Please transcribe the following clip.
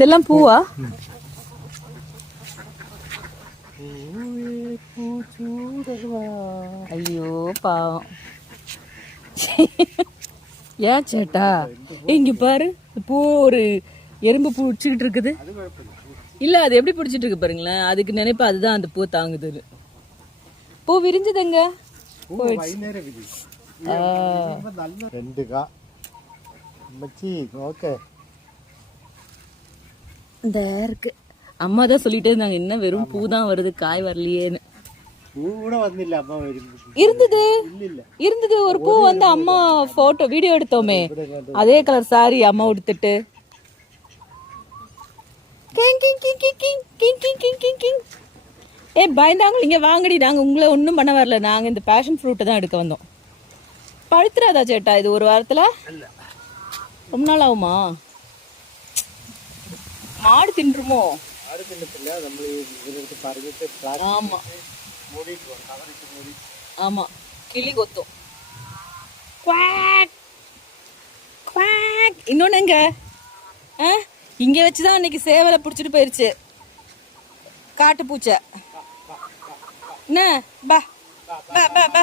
இதெல்லாம் பூவா? ஐயோ பாவம். ஏன் சேட்டா இங்க பாரு, பூ ஒரு எறும்பு பூ பிடிச்சிக்கிட்டு இருக்குது. இல்ல அது எப்படி பிடிச்சிட்டு இருக்கு பாருங்களேன். அதுக்கு நினைப்பா அதுதான் அந்த பூ தாங்குது. பூ விரிஞ்சதுங்க. இந்த இருக்கு. அம்மா தான் சொல்லிட்டே இருந்தாங்க, என்ன வெறும் பூ தான் வருது, காய் வரலையேன்னு. இருந்தது ஒரு பூ வந்து அம்மா போட்டோ வீடியோ எடுத்தோமே, அதே கலர் சாரி அம்மா உடுத்துட்டு. ஏ பயந்தாங்க, நீங்க வாங்கடி, நாங்க உங்களை ஒன்றும் பண்ண வரல, நாங்க இந்த பேஷன் ஃப்ரூட்டை தான் எடுக்க வந்தோம். பழுத்துறாதா சேட்டா இது ஒரு வாரத்துல? ரொம்ப நாள் ஆகுமா? மாடு தின்றுமோ? ஆமா ஆமா, கிளி கொத்தும். இன்னொன்னுங்க, இங்க வச்சுதான் அன்னைக்கு சேவலை பிடிச்சிட்டு போயிருச்சு காட்டு பூச்சை. என்ன பா பா பா பா.